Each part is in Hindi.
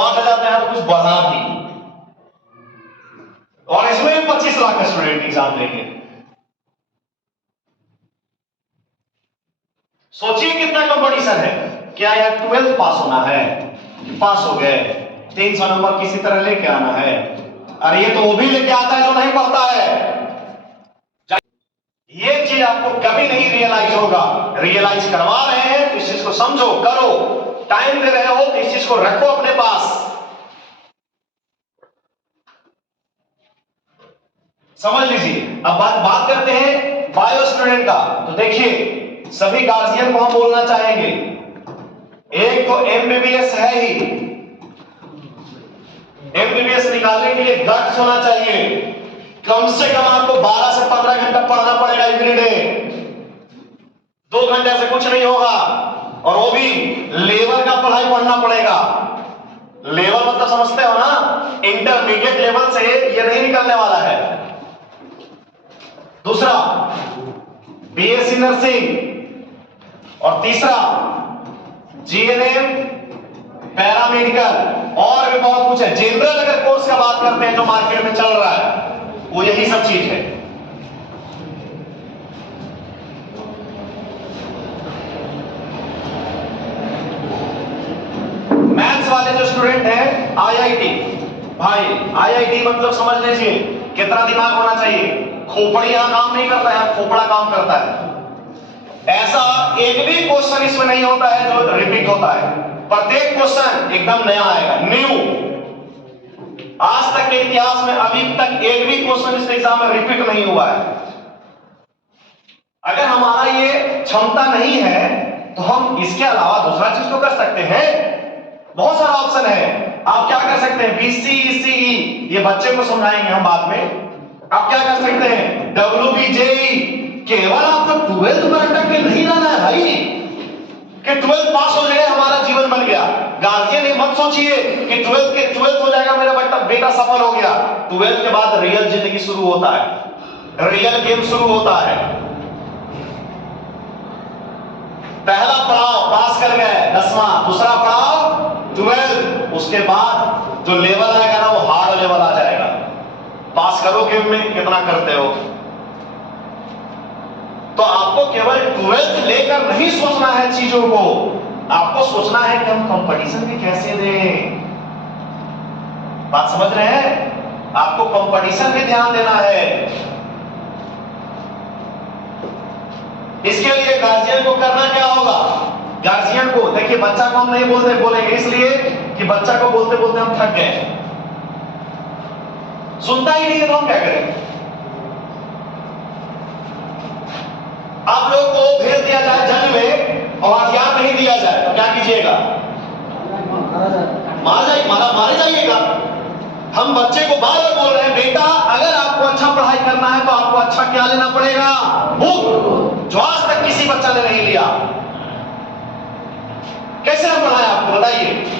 बांटा जाता है तो कुछ बढ़ा भी, और इसमें भी 25 लाख का स्टूडेंट एग्जाम देंगे। सोचिए कितना कंपटीशन है। क्या यार 12th पास होना है, पास हो गए, 300 नंबर किसी तरह लेके आना है। अरे ये तो वो भी लेके आता है जो नहीं पढ़ता है। ये चीज आपको कभी नहीं रियलाइज होगा। रियलाइज करवा रहे हैं तो इस चीज को समझो, करो। टाइम दे रहे हो तो इस चीज को रखो अपने पास, समझ लीजिए। अब बात करते हैं बायो स्टूडेंट का। तो देखिए सभी गार्जियन को हम बोलना चाहेंगे, एक तो एमबीबीएस है ही, एमबीबीएस निकालने के लिए गट्स होना चाहिए। कम से कम आपको 12 से 15 घंटा पढ़ना पड़ेगा एवरीडे। 2 घंटे से कुछ नहीं होगा, और वो भी लेवल का पढ़ाई पढ़ना पड़ेगा। लेवल मतलब समझते हो ना, इंटरमीडिएट लेवल से ये नहीं निकलने वाला है। दूसरा बीएससी नर्सिंग, और तीसरा जीएनएम, पैरामेडिकल, और भी बहुत कुछ है। जनरल अगर कोर्स का बात करते हैं जो मार्केट में चल रहा है वो यही सब चीज है। मैथ्स वाले जो स्टूडेंट हैं आईआईटी, भाई आईआईटी मतलब समझ लीजिए कितना दिमाग होना चाहिए। खोपड़ी यहां काम नहीं करता है, खोपड़ा काम करता है। ऐसा एक भी क्वेश्चन इसमें नहीं होता है जो रिपीट होता है। प्रत्येक क्वेश्चन एकदम नया आएगा, न्यू। आज तक के इतिहास में अभी तक एक भी क्वेश्चन इस एग्जाम में रिपीट नहीं हुआ है। अगर हमारा ये क्षमता नहीं है तो हम इसके अलावा दूसरा चीज तो कर सकते हैं। बहुत सारा ऑप्शन है। आप क्या कर सकते हैं, बीसीईसीई, ये बच्चे को समझाएंगे हम बाद में। आप क्या कर सकते हैं, डब्ल्यूबीजेई। केवल आपको 12th में अटक के नहीं रहना है भाई कि 12th पास हो जाए हमारा जीवन बन गया। गार्जियन ये मत सोचिए कि 12th हो जाएगा मेरा बेटा सफल हो गया। 12th के बाद रियल जिंदगी शुरू होता है, रियल गेम शुरू होता है। पहला पड़ाव पास कर गए 10वां, दूसरा पड़ाव 12th, उसके बाद जो लेवल आएगा ना वो हार्ड लेवल आ जाएगा। पास करो गेम में कितना करते हो। तो आपको केवल 12th लेकर नहीं सोचना है चीजों को, आपको सोचना है कि हम कंपटीशन भी कैसे दें। बात समझ रहे हैं? आपको कंपटीशन भी ध्यान देना है। इसके लिए गार्जियन को करना क्या होगा, गार्जियन को देखिए, बच्चा को हम नहीं बोलेंगे इसलिए कि बच्चा को बोलते बोलते हम थक गए, सुनता ही नहीं है तो हम क्या करें। आप लोग को भेज दिया जाए जंग में और हथियार नहीं दिया जाए तो क्या कीजिएगा, मारे जाइएगा। हम बच्चे को बार बार बोल रहे हैं, बेटा अगर आपको अच्छा पढ़ाई करना है तो आपको अच्छा क्या लेना पड़ेगा, बुक, जो आज तक किसी बच्चा ने नहीं लिया। कैसे हम पढ़ाएं आपको बताइए।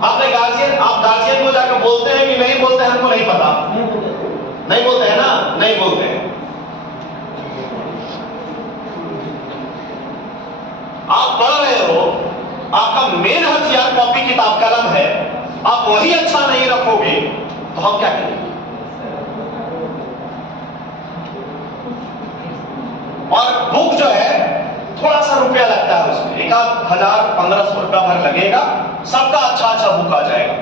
आप गार्जियन को जाकर बोलते हैं कि नहीं बोलते हैं, हमको नहीं पता, नहीं बोलते हैं ना, नहीं बोलते हैं। आप पढ़ रहे हो, आपका मेन हथियार कॉपी किताब कलम है, आप वही अच्छा नहीं रखोगे तो हम क्या करेंगे। और बुक जो है थोड़ा सा रुपया लगता है उसमें, 1000-1500 रुपया भर लगेगा, सबका अच्छा बुक आ जाएगा।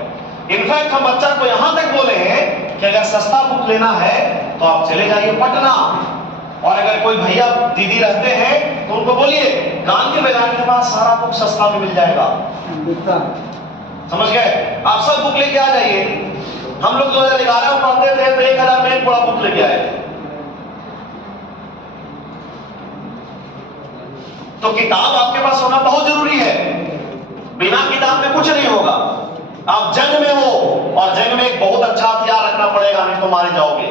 इनफैक्ट हम बच्चा को यहां तक बोले हैं कि अगर सस्ता बुक लेना है तो आप चले जाइए पटना, और अगर कोई भैया दीदी रहते हैं तो उनको बोलिए गांधी मैदान के पास सारा बुक सस्ता में मिल जाएगा। समझ गए? आप सब बुक लेके आ जाइए। हम लोग 2011 में पढ़ते थे तो 1000 में एक बड़ा बुक लेके आए। तो किताब आपके पास होना बहुत जरूरी है, बिना किताब में कुछ नहीं होगा। आप जंग में हो और जंग में एक बहुत अच्छा हथियार रखना पड़ेगा, नहीं तो मारे जाओगे।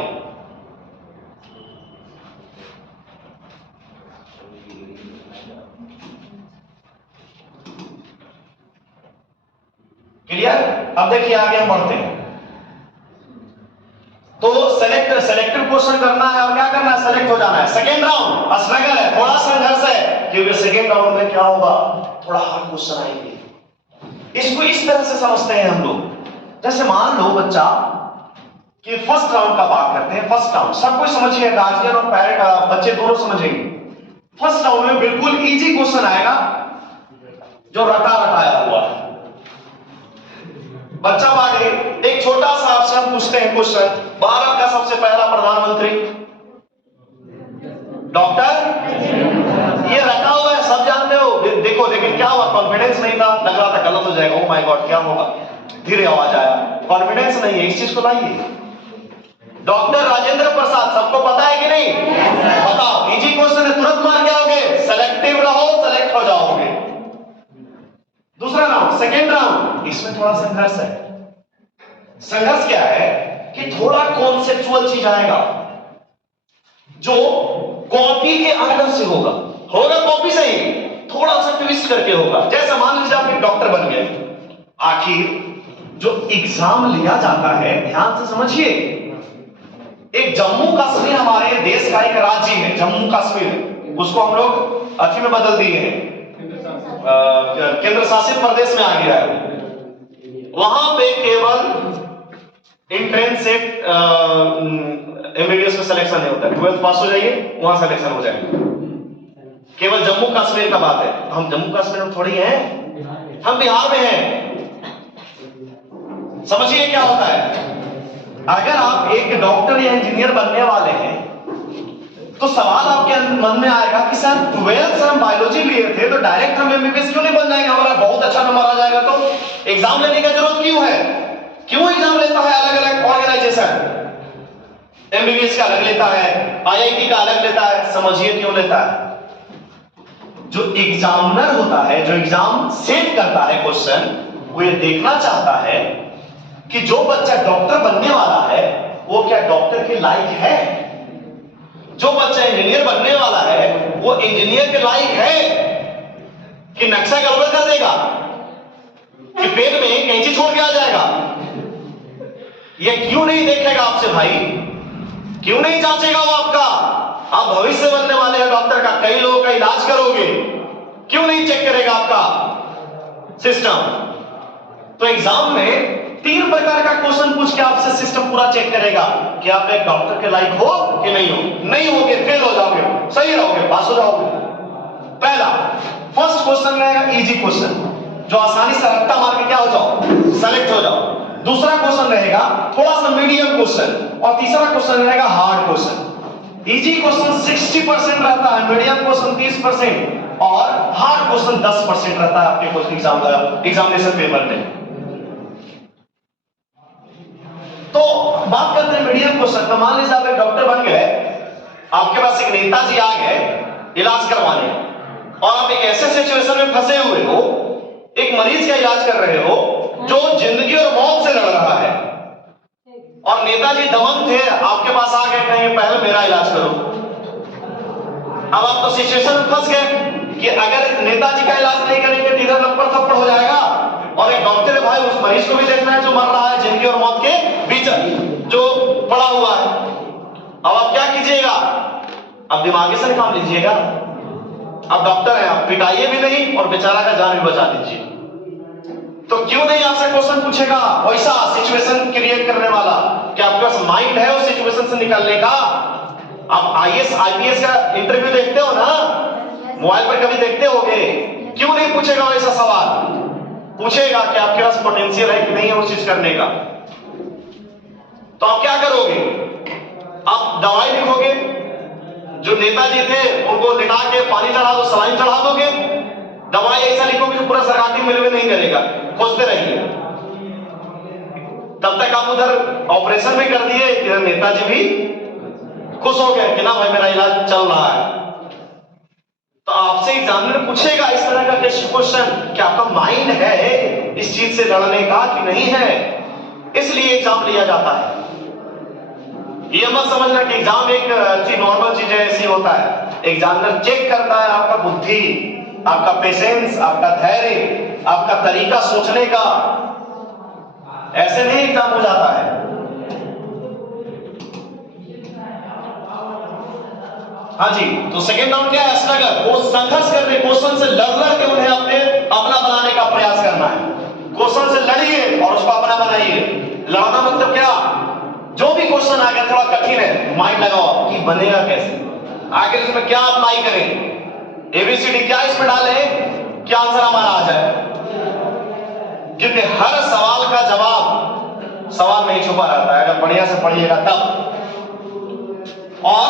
क्लियर? अब देखिए आगे हम बढ़ते हैं। तो सेलेक्टिव क्वेश्चन करना है और क्या करना है, सेलेक्ट हो जाना है। सेकेंड राउंड स्ट्रगल है, थोड़ा संघर्ष है, क्योंकि सेकेंड राउंड में क्या होगा, थोड़ा हार्ड क्वेश्चन आएंगे। इसको इस तरह से समझते हैं हम लोग, जैसे मान लो बच्चा कि फर्स्ट राउंड का बात करते हैं। फर्स्ट राउंड सब कुछ समझिए, गार्जियन और पेरेंट बच्चे दोनों समझेंगे। फर्स्ट राउंड में बिल्कुल इजी क्वेश्चन आएगा जो रटा रटाया हुआ है। बच्चा बागे एक छोटा सा आपसे हम पूछते हैं क्वेश्चन, भारत का सबसे पहला प्रधानमंत्री डॉक्टर, ये रटा हुआ है, सब जानते हो। देखो लेकिन क्या हुआ, कॉन्फिडेंस नहीं था, लग रहा था गलत हो जाएगा, ओ माय गॉड क्या होगा, धीरे आवाज आया, कॉन्फिडेंस नहीं है, इस चीज को लाइए। डॉक्टर राजेंद्र प्रसाद, सबको पता है कि नहीं? बताओ, इजी क्वेश्चन है, तुरंत मार के आओगे, सेलेक्टिव रहो, सेलेक्ट हो जाओगे। दूसरा राउंड, सेकेंड राउंड, इसमें थोड़ा संघर्ष है। संघर्ष क्या है कि थोड़ा कॉन्सेप्चुअल चीज आएगा जो कॉपी के अंदर से होगा कॉपी से ही, थोड़ा सा ट्विस्ट करके होगा। जैसे मान लीजिए आप एक डॉक्टर बन गए, आखिर जो एग्जाम लिया जाता है, ध्यान से समझिए, एक जम्मू कश्मीर हमारे देश का एक राज्य है, जम्मू कश्मीर, उसको हम लोग अथी में बदल दिए हैं, केंद्र शासित प्रदेश में आ गया है। वहां पे केवल एंट्रेंस से एमबीबीएस में सिलेक्शन नहीं होता है, 12th पास हो जाइए वहां सिलेक्शन हो जाएगा। केवल जम्मू कश्मीर का बात है, हम जम्मू कश्मीर में थोड़ी हैं, हम बिहार में हैं। समझिए क्या होता है, अगर आप एक डॉक्टर या इंजीनियर बनने वाले हैं तो सवाल आपके मन में आएगा कि सर 12th से हम बायोलॉजी लिए थे तो डायरेक्ट हम एमबीबीएस क्यों नहीं बन जाएंगे, हमारा बहुत अच्छा नंबर आ जाएगा, तो एग्जाम लेने की जरूरत क्यों है? क्यों एग्जाम लेता है अलग अलग ऑर्गेनाइजेशन? एमबीबीएस का अलग लेता है, आईआईटी का अलग लेता है, समझिए क्यों लेता है। जो एग्जामिनर होता है, जो एग्जाम सेट करता है क्वेश्चन, वो ये देखना चाहता है कि जो बच्चा डॉक्टर बनने वाला है वो क्या डॉक्टर के लायक है, जो बच्चा इंजीनियर बनने वाला है वो इंजीनियर के लायक है कि नक्शा गड़बड़ कर देगा, कि पेन में कैंची छोड़ के आ जाएगा। ये क्यों नहीं देखेगा आपसे भाई, क्यों नहीं जांचेगा वो आपका? आप भविष्य बनने वाले हैं डॉक्टर का, कई लोगों का इलाज करोगे, क्यों नहीं चेक करेगा आपका सिस्टम? तो एग्जाम में 3 प्रकार का क्वेश्चन पूछ के आपसे सिस्टम पूरा चेक करेगा कि आप एक डॉक्टर के लायक हो कि नहीं हो। नहीं होगे फेल हो जाओगे, सही रहोगे पास हो जाओगे। पहला फर्स्ट क्वेश्चन रहेगा इजी क्वेश्चन, जो आसानी से रट्टा मार के क्या हो जाओ, सेलेक्ट हो जाओ। दूसरा क्वेश्चन रहेगा थोड़ा सा मीडियम क्वेश्चन, और तीसरा क्वेश्चन रहेगा हार्ड क्वेश्चन। इजी क्वेश्चन 60% रहता है, मीडियम क्वेश्चन 30% और हार्ड क्वेश्चन 10% रहता है आपके क्वेश्चन एग्जामिनेशन पेपर में। तो बात करते हैं मीडियम क्वेश्चन। तो मान लीजिए आप एक डॉक्टर बन गए, आपके पास एक नेताजी आ गए इलाज करवाने, और आप एक ऐसे सिचुएशन में फंसे हुए हो, एक मरीज का इलाज कर रहे हो जो जिंदगी और मौत से लड़ रहा है, और नेताजी दमन थे, आपके पास आ गए, कहेंगे पहले मेरा इलाज करो। अब आप तो सिचुएशन में फंस गए कि अगर नेताजी का इलाज नहीं करेंगे तो इधर लपड़ थप्पड़ हो जाएगा, और एक डॉक्टर है भाई, उस मरीज को भी देखना है जो मर रहा है, जिंदगी और मौत के बीच जो पड़ा हुआ है। अब आप क्या कीजिएगा? अब दिमागी से काम लीजिएगा, अब डॉक्टर है, आप पिटाइए भी नहीं और बेचारा का जान भी बचा दीजिए। तो क्यों नहीं आपसे क्वेश्चन पूछेगा वैसा सिचुएशन क्रिएट करने वाला, कि आपके पास माइंड है उस सिचुएशन से निकलने का। आप आईएएस आईपीएस का इंटरव्यू देखते हो ना, मोबाइल पर कभी देखते होगे, क्यों नहीं पूछेगा वैसा सवाल? पूछेगा कि आपके पास पोटेंशियल है कि नहीं है उस चीज करने का। तो आप क्या करोगे? आप दवाई लिखोगे, जो नेताजी थे उनको लिटा के पानी चढ़ा दो, सलाइन चढ़ा दोगे। दवाई ऐसा लिखोगे जो पूरा सरकारी मिल में नहीं करेगा, खोजते रहिए। तब तक आप उधर ऑपरेशन भी कर दिए, इधर नेताजी भी खुश हो गए कि ना भाई मेरा इलाज चल रहा है। तो आपसे एग्जामिनर पूछेगा इस तरह का क्वेश्चन कि आपका माइंड है इस चीज से लड़ने का कि नहीं है, इसलिए एग्जाम लिया जाता है। ये मत समझना कि एग्जाम एक अच्छी नॉर्मल चीज है, ऐसी होता है। एग्जामिनर चेक करता है आपका बुद्धि, आपका पेशेंस, आपका धैर्य, आपका तरीका सोचने का। ऐसे नहीं एग्जाम हो जाता है। हाँ जी, तो सेकेंड राउंड क्या है? स्ट्रगल, वो संघर्ष करने, क्वेश्चन से लड़ लड़ के उन्हें अपना बनाने का प्रयास करना है। क्वेश्चन से लड़िए और उसको अपना बनाइए। लड़ना मतलब क्या, जो भी क्वेश्चन आ गया थोड़ा कठिन है, माइंड लगाओ कि बनेगा कैसे, आखिर इसमें क्या अप्लाई करें, एबीसीडी क्या इसमें डालें क्या आंसर हमारा आ जाए। क्योंकि हर सवाल का जवाब सवाल में ही छुपा रहता है, अगर बढ़िया से पढ़िएगा तब। और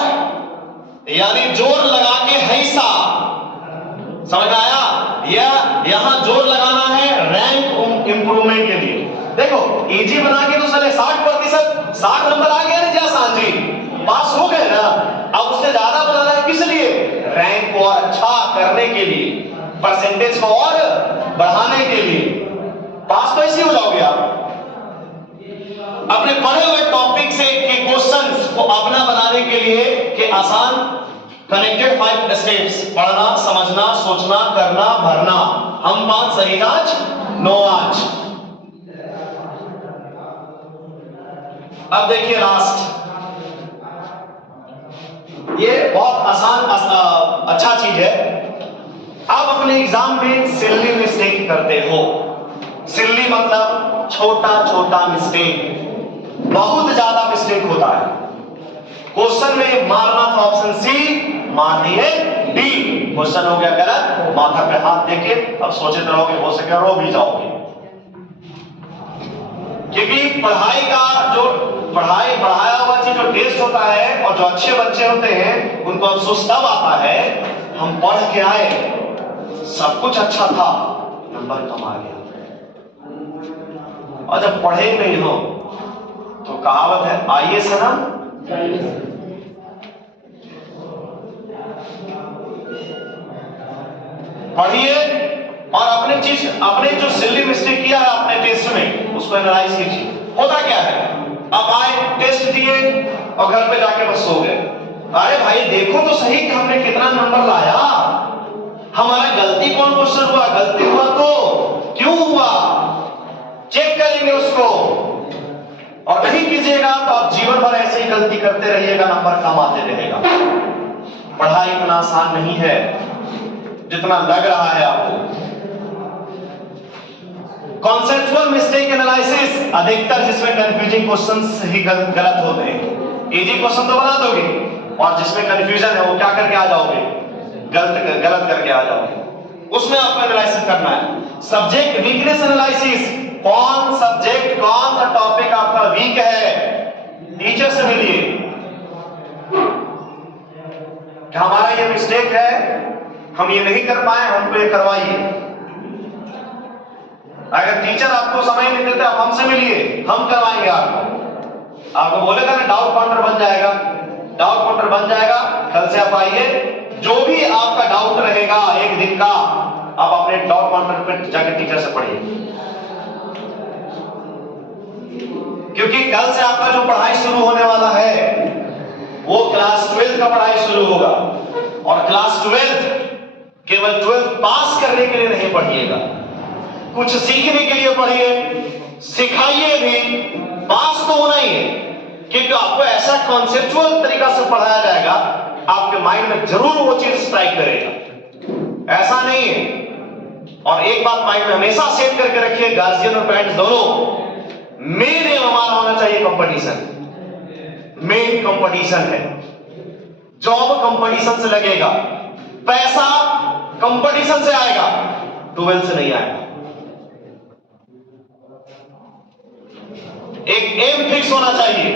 यानी जोर लगा के हैसा, समझ में आया? यहां जोर लगाना है रैंक इंप्रूवमेंट के लिए। देखो इजी बना के तो चले 60%, 60 नंबर आ गया ना, जैसा जी पास हो गए ना, अब उससे ज्यादा बनाना है, किस लिए? रैंक को और अच्छा करने के लिए, परसेंटेज को और बढ़ाने के लिए। पास तो ऐसे हो जाओगे आप। अपने पढ़े हुए टॉपिक से के क्वेश्चंस को अपना बनाने के लिए कि आसान कनेक्टेड 5 स्टेप्स, पढ़ना, समझना, सोचना, करना, भरना। हम 5 सही आज 9 आज। अब देखिए लास्ट, ये बहुत आसान अच्छा चीज है। आप अपने एग्जाम में सिल्ली मिस्टेक करते हो। सिल्ली मतलब छोटा छोटा मिस्टेक, बहुत ज्यादा मिस्टेक होता है। क्वेश्चन में मारना था ऑप्शन सी, मार दिए डी, क्वेश्चन हो गया गलत, माथा पे हाथ देके अब सोचते रहोगे, हो सके रो भी जाओगे। क्योंकि पढ़ाई का जो पढ़ाया हुआ चीज जो टेस्ट होता है, और जो अच्छे बच्चे होते हैं उनको अफसोस तब आता है, हम पढ़ के आए, सब कुछ अच्छा था, नंबर कम आ गया। और जब पढ़े नहीं हो तो कहावत है, आइए सनम पढ़िए और अपने जो सिली मिस्टेक किया है अपने टेस्ट में, उसको एनालाइज कीजिए। होता क्या है, अब आए टेस्ट दिए और घर पे जाके बस सो गए। अरे भाई देखो तो सही कि हमने कितना नंबर लाया, हमारा गलती कौन क्वेश्चन हुआ, गलती हुआ तो क्यों हुआ, चेक करेंगे उसको। और नहीं कीजिएगा तो आप जीवन भर ऐसे ही गलती करते रहिएगा, नंबर कम आते रहेगा। पढ़ाई इतना आसान नहीं है जितना लग रहा है आपको। कॉन्सेप्चुअल मिस्टेक एनालिसिस अधिकतर जिसमें कंफ्यूजिंग क्वेश्चंस ही गलत होते हैं। इजी क्वेश्चन तो बना दोगे और जिसमें कंफ्यूजन है वो क्या करके आ जाओगे, गलत करके आ जाओगे। उसमें आपको एनालिसिस करना है। सब्जेक्ट वीकनेस एनालिसिस, कौन सब्जेक्ट कौन सा टॉपिक आपका वीक है, टीचर से मिलिए कि हमारा ये मिस्टेक है, हम ये नहीं कर पाए, हमको ये करवाइए। अगर टीचर आपको समय नहीं देते, आप हमसे मिलिए, हम करवाएंगे आपको। आपको बोलेगा ना डाउट काउंटर बन जाएगा, डाउट काउंटर बन जाएगा, कल से आप आइए, जो भी आपका डाउट रहेगा एक दिन का, आप अपने डाउट काउंटर पर जाकर टीचर से पढ़िए। क्योंकि कल से आपका जो पढ़ाई शुरू होने वाला है वो क्लास 12 का पढ़ाई शुरू होगा, और क्लास 12 केवल 12 पास करने के लिए नहीं पढ़िएगा, कुछ सीखने के लिए पढ़िए, सिखाइए भी, पास तो होना ही है। क्योंकि आपको ऐसा कॉन्सेप्चुअल तरीका से पढ़ाया जाएगा, आपके माइंड में जरूर वो चीज स्ट्राइक करेगा, ऐसा नहीं है। और एक बात माइंड में हमेशा सेट करके रखिए, गार्जियन और पेरेंट्स दोनों, मेन एम हमारा होना चाहिए कंपटीशन। मेन कंपटीशन है, जॉब कंपटीशन से लगेगा, पैसा कंपटीशन से आएगा, 12 से नहीं आएगा। एक एम फिक्स होना चाहिए।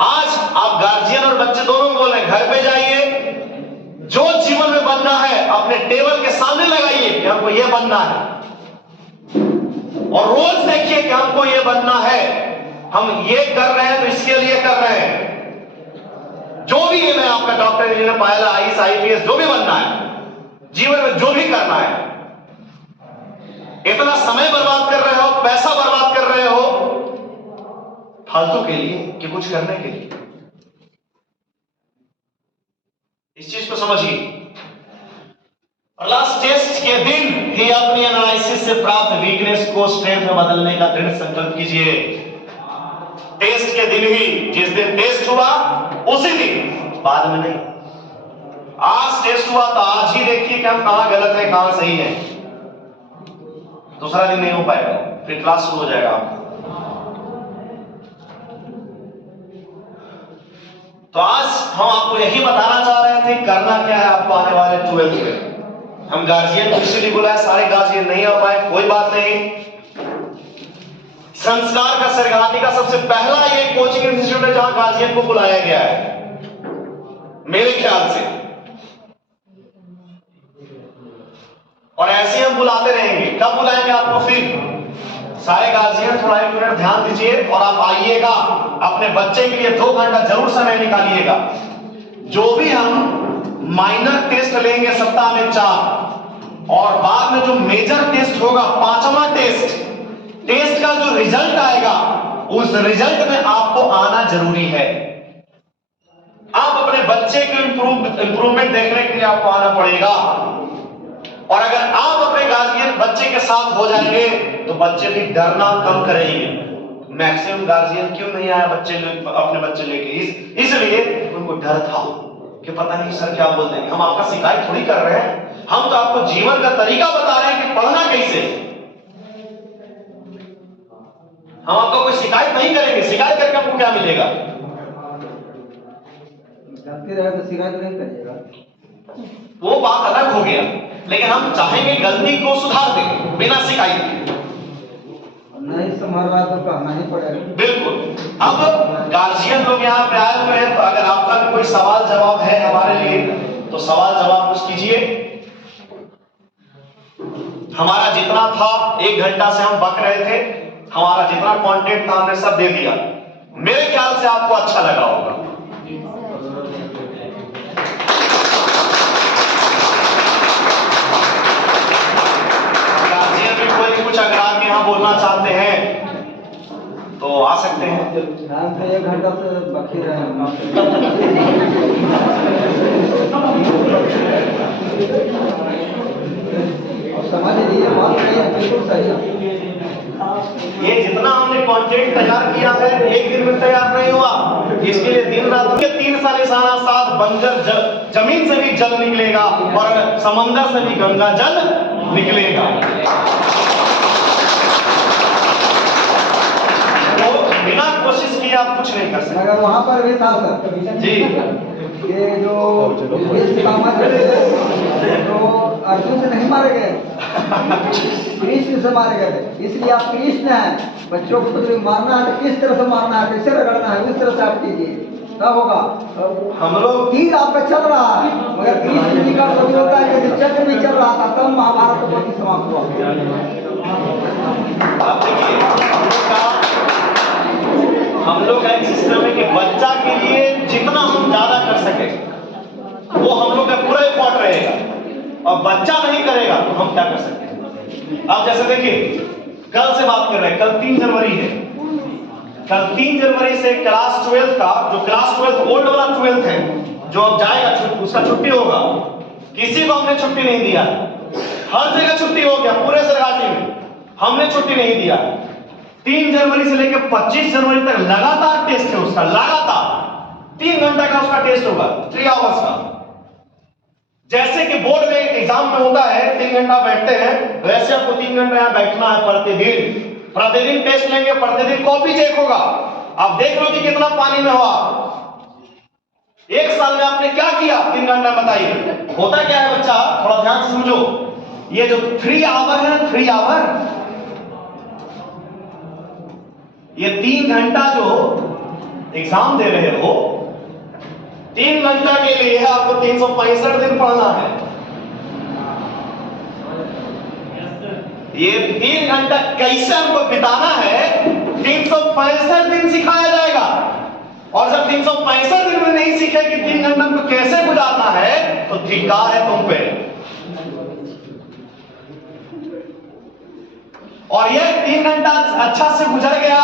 आज आप गार्जियन और बच्चे दोनों को बोले, घर पे जाइए, जो जीवन में बनना है अपने टेबल के सामने लगाइए कि हमको यह बनना है, और रोज देखिए कि हमको यह बनना है, हम ये कर रहे हैं तो इसके लिए कर रहे हैं। जो भी है, मैं आपका doctor, engineer, pilot, IAS, IPS, जो भी बनना है जीवन में, जो भी करना है, इतना समय बर्बाद कर रहे हो, पैसा बर्बाद कर रहे हो फालतू के लिए कि कुछ करने के लिए। इस चीज को समझिए। और लास्ट टेस्ट के दिन ही अपनी एनालिसिस से प्राप्त वीकनेस को स्ट्रेंथ में बदलने का दृढ़ संकल्प कीजिए। टेस्ट के दिन ही, जिस दिन टेस्ट हुआ उसी दिन, बाद में नहीं। आज टेस्ट हुआ तो आज ही देखिए कि हम कहां गलत है कहां सही है। दूसरा दिन नहीं हो पाएगा, फिर क्लास शुरू हो जाएगा आपका। तो आज हम आपको यही बताना चाह रहे थे करना क्या है आपको आने वाले 12th में। हम गार्जियन को इसीलिए बुलाए, सारे गार्जियन नहीं आ पाए, कोई बात नहीं। संस्कार का सरघाटी का सबसे पहला ये कोचिंग इंस्टीट्यूट है जहां गार्जियन को बुलाया गया है मेरे ख्याल से, और ऐसे हम बुलाते रहेंगे। कब बुलाएंगे आपको? फिर सारे गार्जियन थोड़ा एक मिनट ध्यान दीजिए और आप आइएगा, अपने बच्चे के लिए 2 घंटा जरूर समय निकालिएगा। जो भी हम माइनर टेस्ट लेंगे सप्ताह में 4, और बाद में जो मेजर टेस्ट होगा 5वां टेस्ट का जो रिजल्ट आएगा उस रिजल्ट में आपको आना जरूरी है। आप अपने बच्चे के इंप्रूवमेंट देखने के लिए आपको आना पड़ेगा, और अगर आप अपने गार्जियन बच्चे के साथ हो जाएंगे तो बच्चे भी डरना कम करेंगे। मैक्सिमम गार्जियन क्यों नहीं आया अपने बच्चे लेके? इसलिए उनको डर था कि पता नहीं सर क्या बोल देंगे। हम आपका शिकायत थोड़ी कर रहे हैं, हम तो आपको जीवन का तरीका बता रहे हैं कि पढ़ना कैसे। हम आपको कोई शिकायत नहीं करेंगे, शिकायत करके आपको क्या मिलेगा? गलती रहे तो शिकायत नहीं करिएगा, वो बात अलग हो गया, लेकिन हम चाहेंगे गलती को सुधार दें बिना शिकायत के। नहीं संभाल रहा तो कहना ही पड़ेगा। बिल्कुल। अब गार्जियन लोग यहाँ पे आए हुए हैं, तो अगर आपका भी कोई सवाल जवाब है हमारे लिए तो सवाल जवाब कुछ कीजिए। हमारा जितना था 1 घंटा से हम बक रहे थे, हमारा जितना कंटेंट था हमने सब दे दिया। मेरे ख्याल से आपको अच्छा लगा होगा। गार्जियन भी कोई कुछ अगर आप यहाँ बोलना चाहते हैं तो आ सकते हैं। हम तो 1 घंटा से बाकी रहे और समझ लीजिए बात सही है, बिल्कुल सही है। ये जितना हमने कंटेंट तैयार किया है 1 दिन में तैयार नहीं हुआ, इसके लिए दिन रात 3 साल ईसाना साथ बंजर जमीन से भी जल निकलेगा और समंदर से भी गंगा जल निकलेगा। तो बिना कोशिश किए आप कुछ नहीं कर सकते। मगर वहाँ पर भी था सर जी, ये जो तो अर्जुन से नहीं मारे गए, कृष्ण से मारे गए थे। इसलिए आप कृष्ण हैं, बच्चों को तो मारना है तो किस तरह से मारना है, कैसे रगड़ना है, उस तरह से आप कीजिए, तब होगा। हम लोग तीर आपका चल रहा है, मगर कृष्ण जी का जो होता है कि चक्र भी चल रहा था, तब महाभारत को समाप्त हुआ। आप देखिए हम लोग का एक सिस्टम है कि बच्चा के लिए जितना हम ज्यादा कर सके वो हम लोग का पूरा एफर्ट रहेगा, और बच्चा नहीं करेगा तो हम क्या कर सकते हैं? अब जैसे देखिए कल से बात कर रहे हैं, कल 3 जनवरी है। कल 3 जनवरी से क्लास 12 का जो क्लास 12 ओल्ड वाला 12 है जो अब जाएगा उसका छुट्टी होगा। किसी को हमने छुट्टी नहीं दिया, हर जगह छुट्टी हो गया, पूरे सरघाटी में हमने छुट्टी नहीं दिया। 3 जनवरी से लेकर 25 जनवरी तक लगातार टेस्ट है उसका, लगातार 3 घंटा का उसका टेस्ट होगा, 3 आवर्स का। जैसे कि बोर्ड में एग्जाम में होता है 3 घंटा बैठते हैं, वैसे आपको 3 घंटा यहाँ बैठना है प्रतिदिन टेस्ट लेंगे, प्रतिदिन कॉपी चेक होगा। आप देख लो कि कितना पानी में हो आप। 1 साल में आपने क्या किया 3 घंटा बताइए। होता क्या है बच्चा, थोड़ा ध्यान से समझो। ये जो 3 आवर है, 3 आवर, ये 3 घंटा जो एग्जाम दे रहे हो, 3 घंटा के लिए आपको 365 दिन पढ़ना है। ये 3 घंटा कैसे हमको बिताना है 365 दिन सिखाया जाएगा। और जब 365 दिन में नहीं सीखे कि 3 घंटा हमको कैसे गुजारना है तो धिक्कार है तुम पे। और ये 3 घंटा अच्छा से गुजर गया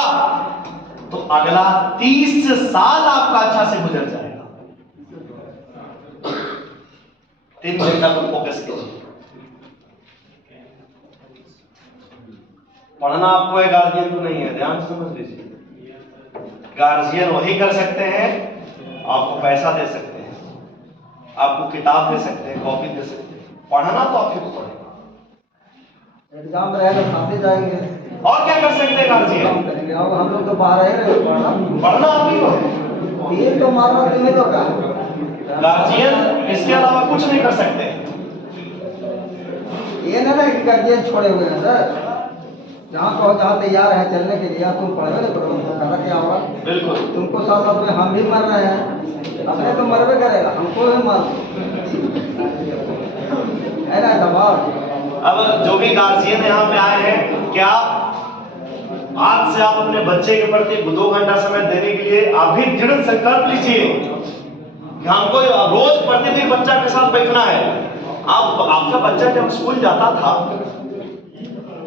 तो अगला 30 साल आपका अच्छा से गुजर जाएगा। 3 घंटा पर फोकस कीजिए। पढ़ना आपको है, गार्जियन को नहीं है, ध्यान समझ लीजिए। गार्जियन वही कर सकते हैं, आपको पैसा दे सकते हैं, आपको किताब दे सकते हैं, कॉपी दे सकते हैं। पढ़ना तो आपको पड़ेगा। एग्जाम रहेगा साथ ही जाएंगे, और क्या कर सकते हैं गार्जियन? काम करेंगे। अब हम लोग तो बाहर रहे पढ़ना, पढ़ना आप ही को, तीर तो मारना तुम्हें तो का गार्जियन इसके अलावा कुछ नहीं कर सकते। ये ना कि गार्जियन छोड़े हुए हैं सर, जहाँ कहो जहाँ तैयार है चलने के लिए, तुम पढ़े ना करो तो फायदा क्या होगा? बिल्कुल। तुमको साथ साथ में हम भी मर रहे हैं, अपने तो मरबे करेगा, हमको भी मार है ना दबाव। अब जो भी गार्जियन यहाँ पे आए हैं, क्या आज से आप अपने बच्चे के प्रति 2 घंटा समय देने के लिए आप भी दृढ़ संकल्प लीजिए कि हमको रोज प्रतिदिन बच्चा के साथ बैठना है। आपका बच्चा जब स्कूल जाता था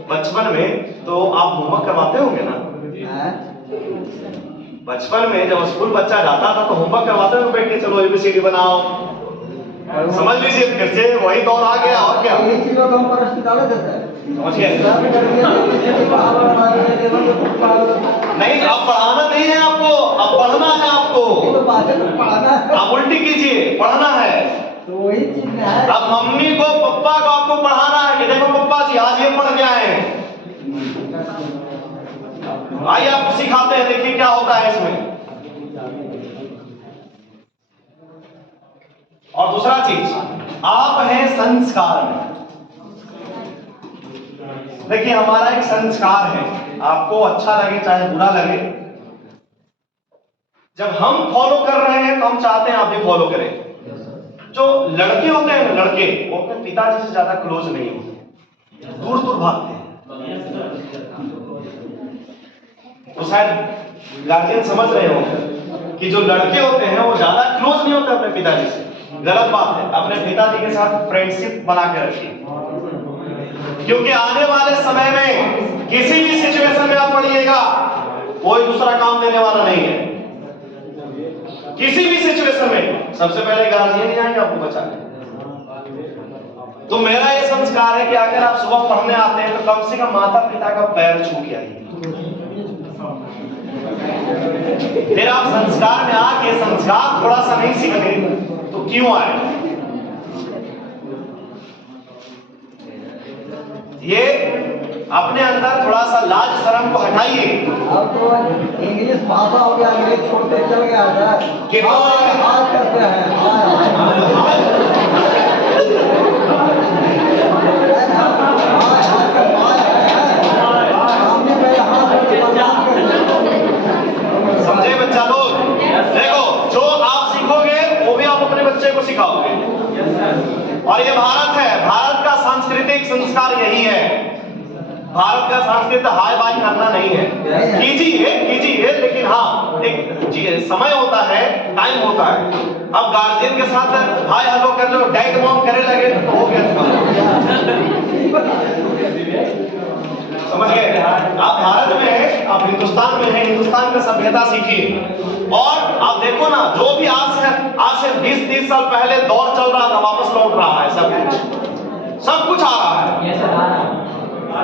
बचपन में, तो आप होमवर्क करवाते होंगे ना? बचपन में जब स्कूल बच्चा जाता था तो होमवर्क करवाते होंगे, बैठ के चलो एबीसीडी बनाओ, समझ लीजिए फिर से वही दौर आ गया। और क्या ये चीजों को हम प्रश्न डाले देते हैं, समझिए? नहीं, अब पढ़ाना नहीं है आपको, अब पढ़ना है आपको। तो बात है, तो पढ़ाना है, आप उल्टी कीजिए, पढ़ना है। तो वही चीज है। अब मम्मी को पप्पा को आपको पढ़ाना है कि देखो पप्पा जी आज ये पढ़ के आए हैं, आइए आपको सिखाते हैं, देखिए क्या होता है इसमें। और दूसरा चीज, आप हैं संस्कार में। देखिए हमारा एक संस्कार है, आपको अच्छा लगे चाहे बुरा लगे, जब हम फॉलो कर रहे हैं तो हम चाहते हैं आप भी फॉलो करें। जो लड़के होते हैं ना, लड़के वो अपने पिताजी से ज्यादा क्लोज नहीं होते, दूर दूर भागते हैं। तो शायद गार्जियन समझ रहे हो कि जो लड़के होते हैं वो ज्यादा क्लोज नहीं होते अपने पिताजी से। गलत बात है, अपने पिताजी के साथ फ्रेंडशिप बना के रखिए, क्योंकि आने वाले समय में किसी भी सिचुएशन में आप पढ़िएगा, कोई दूसरा काम देने वाला नहीं है। किसी भी सिचुएशन में सबसे पहले गार्जियन ही आएंगे आपको बचाने। तो मेरा ये संस्कार है कि अगर आप सुबह पढ़ने आते हैं तो कम से कम माता पिता का पैर छू के आइए। फिर आप संस्कार में आके संस्कार थोड़ा सा नहीं सीखे तो क्यों आए? ये अपने अंदर थोड़ा सा लाज शर्म को हटाइए। अब तो इंग्लिश भाषा हो गया, अंग्रेज छोड़ते चल गया है कि वो हाथ करते हैं, समझे बच्चा लोग? देखो जो आप सीखोगे वो भी आप अपने बच्चे को सिखाओगे। और ये भारत है, भारत का सांस्कृतिक संस्कार यही है। भारत का संस्कृत हाय बाय करना नहीं है, कीजिए लेकिन हाँ एक समय होता है, टाइम होता है। अब गार्जियन के साथ हाय हेलो कर लो, डैड मॉम करे लगे तो हो गया। समझ गए? आप भारत में हैं, आप हिंदुस्तान में हैं, हिंदुस्तान का सभ्यता सीखिए। और आप देखो ना, जो भी आज से 20-30 साल पहले दौर चल रहा था वापस लौट रहा है, सब कुछ आ रहा है।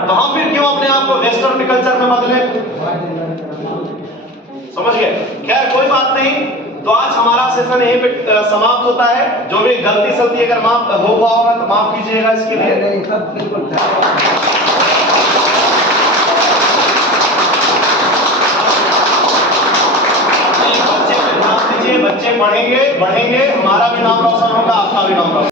तो हम फिर क्यों अपने आप को वेस्टर्न कल्चर में बदले? समझ गए? खैर कोई बात नहीं। तो आज हमारा सेशन यहीं पे समाप्त होता है। जो भी गलती सलती अगर माफ हो हुआ होगा तो माफ कीजिएगा इसके लिए। सब बिल्कुल बच्चे पे ध्यान दीजिए, बच्चे पढ़ेंगे बढ़ेंगे, हमारा भी नाम रोशन होगा, आपका भी नाम रोशन।